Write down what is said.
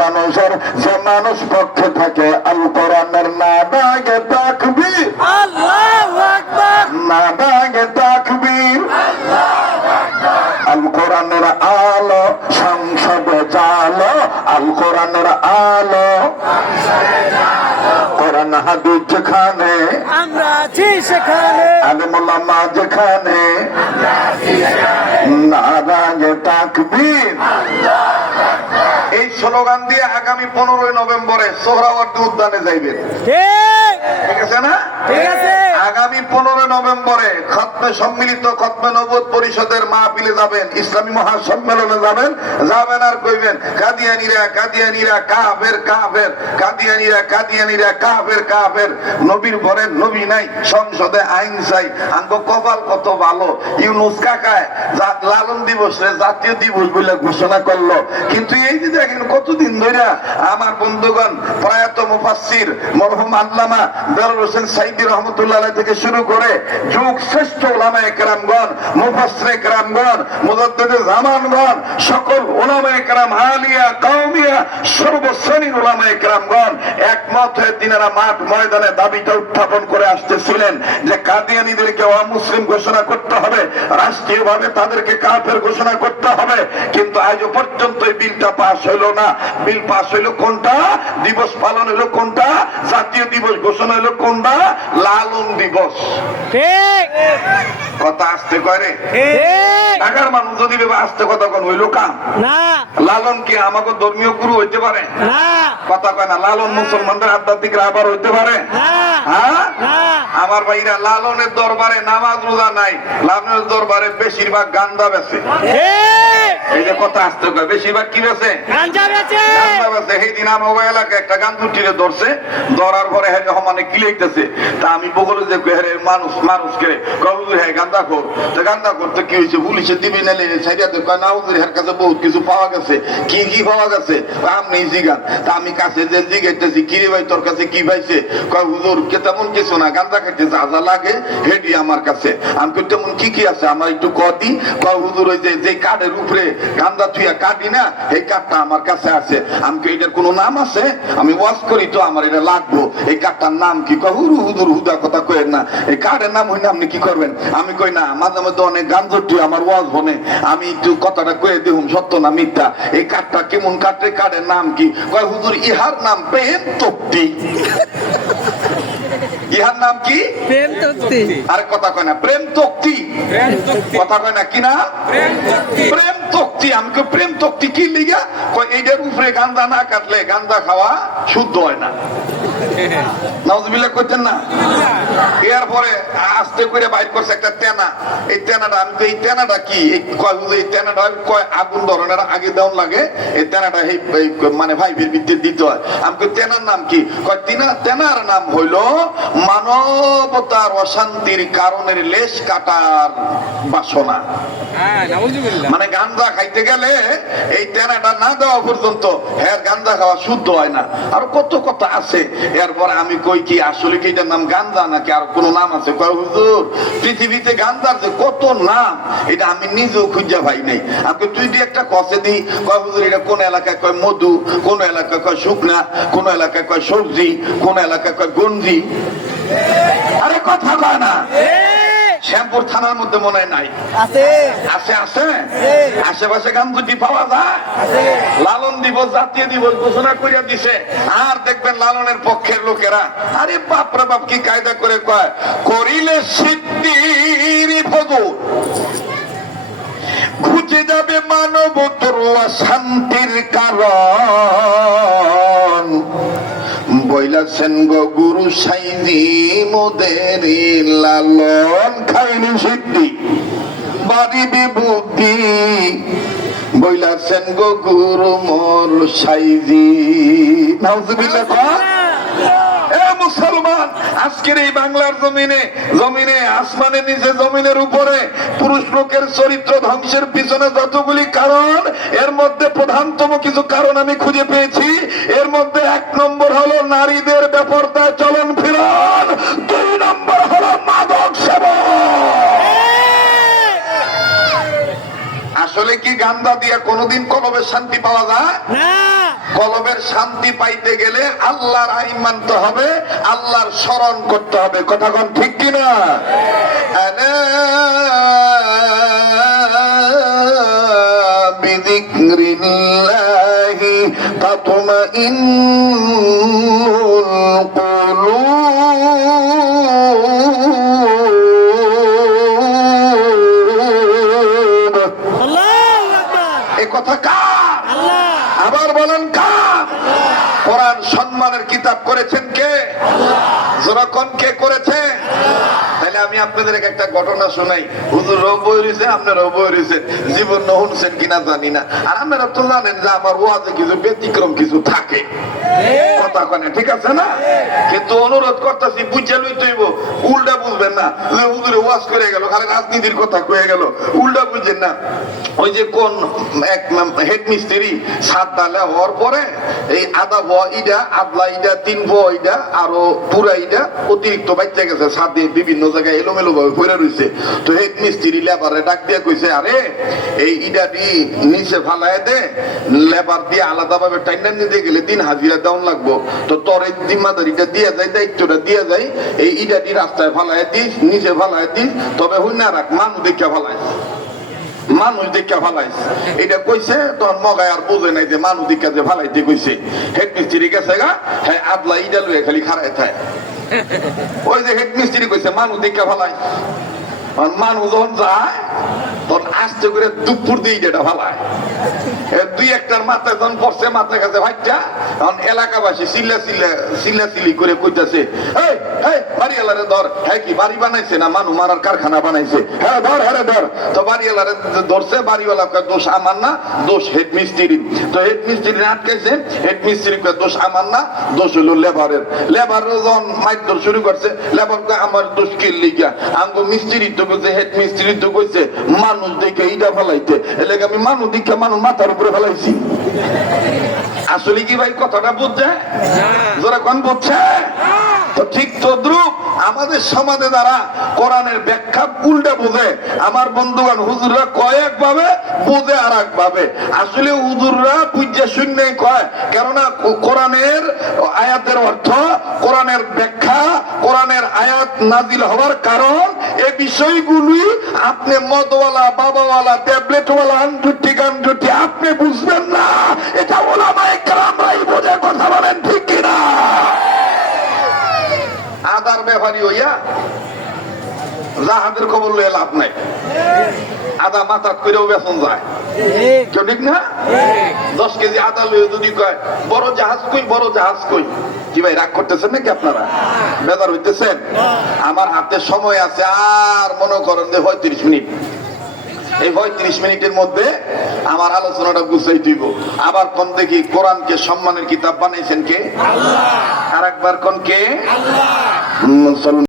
মানুষের যে মানুষ পক্ষে থাকে আল কোরআনের না ডাকে আল্লাহু আকবার। না ডাকে তাকবীর। আল কোরআনের আলো সংসদে জালো। আল কোরআনের আলো কোরআন হাদিস যেখানে আমরা আছি সেখানে। আলমুল্লামা যেখানে নারায় তাকবীর। এই স্লোগান দিয়ে আগামী পনেরোই নভেম্বরে সোহরাওয়ার্দী উদ্যানে যাইবেন। ঠিক। ঠিক আছে না? ঠিক আছে। আগামী পনেরো নভেম্বরে খতমে সম্মিলিত, খতমে নবদ পরিষদের মাহফিলে যাবেন, ইসলামী মহাসম্মেলনে যাবেন যাবেন আর কইবেন, কাদিয়ানিরা কাদিয়ানিরা কাফের কাফের, কাদিয়ানিরা কাদিয়ানিরা কাফের কাফের। নবীর ঘরে নবী নাই, সংসদে আইন চাই, আঙ্গ কপাল কত ভালো। ইউনুস কাকায় লালন দিবস রে জাতীয় দিবস বলে ঘোষণা করল। কিন্তু এই যে দেখেন, কতদিন ধরে আমার বন্ধুগণ প্রয়াত মুফাসসির মরহুম আল্লামা দারুল হোসেন সাইদি রহমতুল্লাহ থেকে শুরু করে যুগ শ্রেষ্ঠ ওলামা একরামগণ মুফাসসির একরামগণ মুজাদ্দিদ জামানগণ, সকল ওলামা একরাম আলিয়া কাউমিয়া সর্বশ্রেণীর ওলামা একরামগণ হয়ে তিনারা মাঠ ময়দানে দাবিটা উত্থাপন করে আসতেছিলেন যে কাদিয়ানিদেরকে অমুসলিম ঘোষণা করতে হবে, রাষ্ট্রীয়ভাবে তাদেরকে কাফের ঘোষণা করতে হবে, কিন্তু আজও পর্যন্ত এই বিলটা পাস হইল না। বিল পাস হইল কোনটা? দিবস পালন হইল কোনটা? জাতীয় দিবস ঘোষণা হইল কোনটা? লালন দিবস। কথা আসতে করে ঢাকার মানুষ যদি ভেবে আসতে কথা কোন হইল কাম? লালন কি আমাকে ধর্মীয় গুরু হইতে পারে? কথা কয় না লালন মুসলমানদের আধ্যাত্মিক আবার হইতে পারে? হ্যাঁ? আমার ভাইরা লালনের দরবারে নামাজ রোজা নাই। লালনের দরবারে বেশিরভাগ গান্দা বেছে। এই যে কথা আসতে কয়? বেশিরভাগ কি বেছে? গাঞ্জা বেচে গান্দা বেছে। সেই দিন আমার এলাকায় একটা গান দুটিরে ধরছে ধরার পরে হ্যাঁ কিলাইতেছে তা আমি বগলে যে কই, মানুষ মানুষ কে? কবুল গান্দা খোর। তো গান্দা করতে কি হয়েছে পুলিশে দিবি নালে সাইডাতে কয় না হুজুর এর কাছে বহুত কিছু পাওয়া গেছে। কি কি পাওয়া গেছে? আপনি জিগান। তা আমি কাছে যে জিগাইতেছি কিরে ভাই তোর কাছে কি পাইছে? কয় হুজুর কে তেমন কিছু না গান্দা খাইতে যা যা লাগে হেডি আমার কাছে। আমি তেমন কি কি আছে? আমার একটু কদি কয় হুজুর ওই যে যে কাঠের উপরে গান্দা থুইয়া কাটি না এই কাঠটা আমার কাছে আছে। আমি এটার কোনো নাম আছে? আমি ওয়াজ করি তো আমার এটা লাগবো। এই কাঠটার নাম কি কয়? হুরু হুজুর হুদা কথা কয়েন না। এই কাঠের নাম হইনা আপনি কি করবেন? আমি কই না মাঝে মধ্যে অনেক গান ধরছি আমার ওয়াজ বনে আমি একটু কথাটা কয়ে দেখুন সত্য না মিথ্যা? এই কাঠটা কেমন কাঠে? কাঠের নাম কি? কয় হুজুর ইহার নাম প্রেম তক্তি ইহার নাম কি? প্রেম তত্ত্বে আরে কথা কয় না প্রেম তক্তি কথা কয় না কি না? প্রেম তক্তি আমি কই, প্রেম তক্তি কি লিগা? কয় এইটার উপরে গান্দা না কাটলে গান্দা খাওয়া শুদ্ধ হয় না। নাউজুবিল্লাহ করতেন না? এরপরে আস্তে করে বাইর করছে একটা তেনা। এই তেনাটা আমি এই তেনাটা কি? এই কয় এই তেনাটা কয় আগুন ধরনের আগে দেওয়ান লাগে। এই তেনাটা এই এই মানে দিতে হয়। তেনার নাম কি? কয় তিনা তেনার নাম হইল মানবতার অশান্তির কারণের লেশ কাটার বাসনা। মানে গান্দা খাইতে গেলে এই তেনাটা না দেওয়া পর্যন্ত হ্যাঁ গান্দা খাওয়া শুদ্ধ হয় না। আর কত কত আছে। এরপর আমি কই কি, আসলে কি এটার নাম গান্দা নাকি আর কোন নাম আছে? কয়, হুজুর, পৃথিবীতে গান্দার যে কত নাম, এটা আমি নিজেও খুঁজা ভাই নাই। আমি তুই দিয়ে একটা কষে দি, কয়, হুজুর, এটা কোন এলাকায় কয় মধু, কোন এলাকায় কয় শুকনা, কোন এলাকায় কয় সবজি, কোন এলাকায় কয় গঞ্জি? আরে কথা কয় না। শ্যামপুর থানার মধ্যে মনে হয় নাই। আছে। আছে আছে? আশেপাশে গান দুটি পাওয়া যায়? লালন দিবস জাতীয় দিবস ঘোষণা করিয়া দিছে। আর দেখবেন লালনের পক্ষের লোকেরা আরে বাপরে বাপ কি কায়দা করে কয়? করিলে সিদ্ধির ফজর খুঁজে যাবে মানব তোর শান্তির কারণ। বইলাছেন গো গুরু সাইদি মোদের লালন খাইনি সিদ্ধি বাড়িবে বুদ্ধি বইলাছেন গো গুরু মোর সাইজি। নাউজুবিল্লাহ কয়। এ মুসলমান আজকের এই বাংলার জমিনে জমিনে আসমানের নিচে জমিনের উপরে পুরুষ লোকের চরিত্র ধ্বংসের পিছনে যতগুলি কারণ এর মধ্যে প্রধানতম কিছু কারণ আমি আসলে দিয়ে কোনোদিন কলবের শান্তি পাওয়া যায়? না। কলবের শান্তি পাইতে গেলে আল্লাহর আইন মানতে হবে আল্লাহর স্মরণ করতে হবে। কথা কোন ঠিক কিনা? তাতমাইন্নুল কুলুব। কথা কার? আবার বলেন কার? কোরআন সম্মানের কিতাব করেছেন কে? যেরকম কে করেছে? আমি আপনাদের একটা ঘটনা শোনাই। হুজুর বই রয়েছে আপনারাও বই রয়েছে। জীবন শুনছেন কিনা জানি না। আর আপনারা তো জানেন যে আমার ওয়াজে কিছু ব্যতিক্রম কিছু থাকে। রাজনীতির কথা কয়ে গেল। উল্টা না। ওই যে কোন ডালে হওয়ার পরে এই ইডা তিন ইডা, আরও পুরা ইডা অতিরিক্ত বাচ্চা গেছে। সাত দিয়ে বিভিন্ন জায়গায় এলোমেলো ভাবে পড়ে রয়েছে তো হেড মিস্ত্রি লেবারে ডাক দিয়ে কইছে, আরে, এই ইডাটি নিচে ফালায় দে, লেবার দিয়ে আলাদা ভাবে টাইনা নিতে গেলে দিন হাজিরা দেওয়ান লাগবো। তো তোর এই জিম্মাদারিটা দিয়ে যায় দায়িত্বটা দিয়ে যায় এই ইডাটি রাস্তায় ফালায় দিস, নিচে ফালায় দিস, তবে হই না রাখ, মানুষ দেখে ফালায় মানুষ দেখা ফালাইস। এটা কইছে তখন মগায় আর বোঝে নাই যে মানুষ দেখা যে ফালাইতে কইছে। হেড মিস্ত্রি গেছে গা হ্যাঁ আদলা ইডা লুয়ে খালি খারায় থাকে ওই যে হেড মিস্ত্রি কইছে মানুষ দেখা ভালায় মানু যখন যায়, তখন আস্তে করে দুপুর দিয়ে যেটা ফালায়। দুই একটার মাথায় যখন ভাইটা তখন এলাকাবাসী চিল্লা চিল্লা চিল্লা করে কইতাছে হেড আটকাইছে হেড দোষ না, দোষ হলো শুরু করছে দোষ হেড মানুষ দেখে ইটা ফেলাইতে। এলাকা আমি মানুষ দেখে মানুষ মাথার উপরে ফেলাইছি। আসলে কি ভাই কথাটা বুঝছে? যারা কোন বুঝছে? তো ঠিক তদ্রুপ আমাদের সমাজে দ্বারা কোরআনের ব্যাখ্যা উল্টা বোঝে, আমার বন্ধুগণ, হুজুররা কয়েক ভাবে বোঝে আর এক ভাবে আসলে হুজুররা বুঝে শূন্যই কয়, কেননা কোরআনের আয়াতের অর্থ, কোরআনের ব্যাখ্যা, কোরআনের আয়াত নাজিল হওয়ার কারণ এই বিষয়গুলি আপনি মদওয়ালা, বাবাওয়ালা, ট্যাবলেটওয়ালা আঞ্জুটি গাঞ্জুটি আপনি বুঝবেন না এটা ওলামায়ে কেরামরাই বোঝে কথা বলেন ঠিক কিনা আদার ব্যাপারী হইয়া জাহাজের খবর লয়ে লাভ নাই। আদা মাথা করেও বেতন যায়। কেউ ঠিক না? দশ কেজি আদা লয়ে যদি কয়, বড় জাহাজ কই, বড় জাহাজ কই? কি ভাই, রাগ করতেছেন নাকি আপনারা? বেদার হইতেছেন? আমার হাতে সময় আছে, আর মনে করেন যে পঁয়ত্রিশ মিনিট। এই পঁয়ত্রিশ মিনিটের মধ্যে আমার আলোচনাটা গুছাই দিব। আবার কোন দেখি কোরআনকে সম্মানের কিতাব বানাইছেন কে? আর একবার কোন কে?